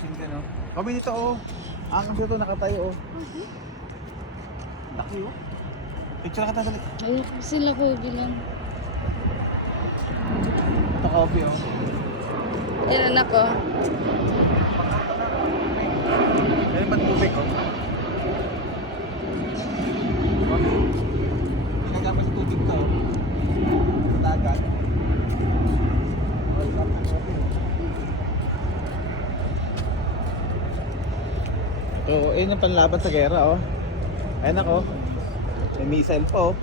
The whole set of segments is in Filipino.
Hindi no. Kami dito oh. Ang dito nakatayo oh. Laki oh. Picture ka tayo. Ay, sila ko bilang. Ito coffee oh. Yan anak ko. Ayun man tubig oh. Ginagawa sa tubig ko. Dagat. So, ayun yung panlaban sa gera oh. Ayun ako. May missile pa oh.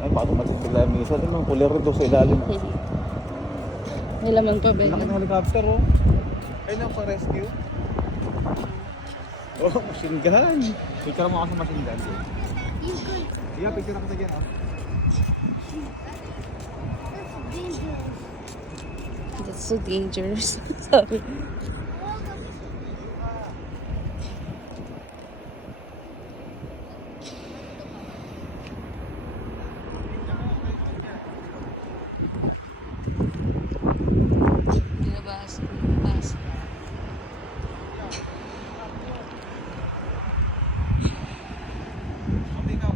Ay, paano matitila yung missile? Yung kulay rin doon sa ilalim. May laman pa ba? Laki ng helicopter oh. Ayun ang pa-rescue. Oh, machine gun. Picture mo ako sa machine gun. Yeah, picture ako sa dyan oh. That's so dangerous. Sorry. Dinabas. Okay, ikaw.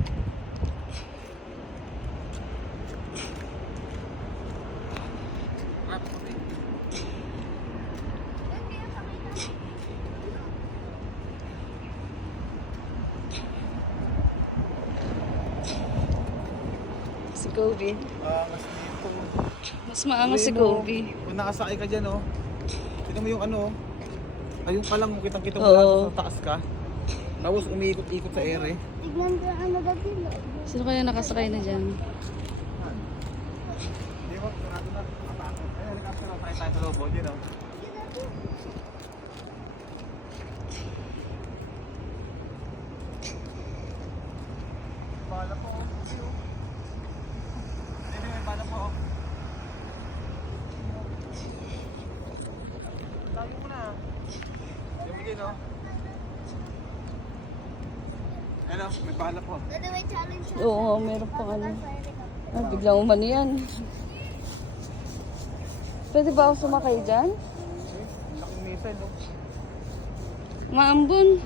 Si Gobi. Mas dito. Mas maangas si Gobi. Kung nakasakay ka dyan oh. Tignan mo yung ano oh. Ayun pa lang kitang-kita mo Oo. lang sa taas ka. Tapos umiikot-ikot sa ere. Tignan ko ano dati. Sino kaya nakasakay na dyan? Hindi mo, sarado na. Matakot. Ay, helicopter na tayo sa loob. Yun oh. Bala po oh. Hindi, may bala po oh. Tayo muna. Yung din oh. Ano, may bala po. Dati may challenge siya. Oo, meron pang ano. Ah, biglang umano yan. Pwede ba ako sumakay dyan? Laking missile oh. Maambon.